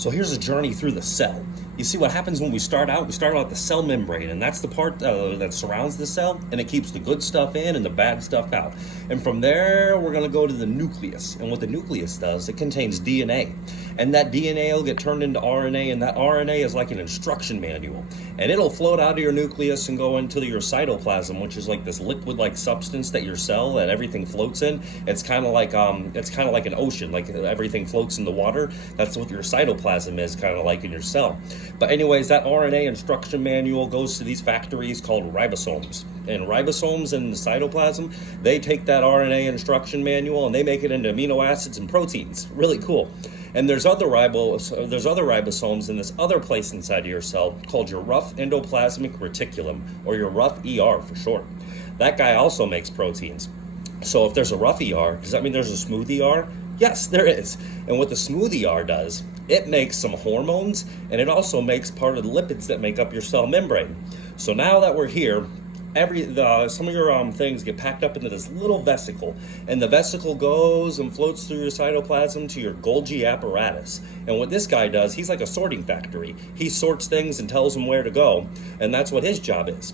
So here's a journey through the cell. You see what happens when we start out? We start out with the cell membrane, and that's the part that surrounds the cell, and it keeps the good stuff in and the bad stuff out. And from there, we're going to go to the nucleus. And what the nucleus does, it contains DNA. And that DNA will get turned into RNA, and that RNA is like an instruction manual. And it'll float out of your nucleus and go into your cytoplasm, which is like this liquid-like substance that your cell and everything floats in. It's kind of like an ocean, like everything floats in the water. That's what your cytoplasm is kind of like in your cell. But anyways, that RNA instruction manual goes to these factories called ribosomes. And ribosomes in the cytoplasm, they take that RNA instruction manual and they make it into amino acids and proteins. Really cool. And there's other ribosomes in this other place inside of your cell called your rough endoplasmic reticulum, or your rough ER for short. That guy also makes proteins. So if there's a rough ER, does that mean there's a smooth ER? Yes, there is. And what the smooth ER does, it makes some hormones, and it also makes part of the lipids that make up your cell membrane. So now that we're here, some of your things get packed up into this little vesicle, and the vesicle goes and floats through your cytoplasm to your Golgi apparatus. And what this guy does, he's like a sorting factory. He sorts things and tells them where to go, and that's what his job is.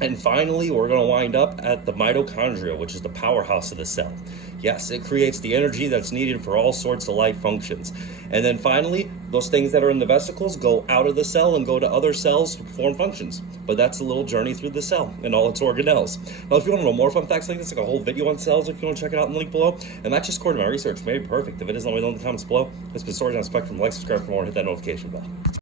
And finally, we're going to wind up at the mitochondria, which is the powerhouse of the cell. Yes, it creates the energy that's needed for all sorts of life functions. And then finally, those things that are in the vesicles go out of the cell and go to other cells to perform functions. But that's a little journey through the cell and all its organelles. Now, if you want to know more fun facts like this, like a whole video on cells, if you want to check it out in the link below. And that's just according to my research. Maybe perfect. If it is, let me know in the comments below. This has been Stories on Spectrum. Like, subscribe for more, and hit that notification bell.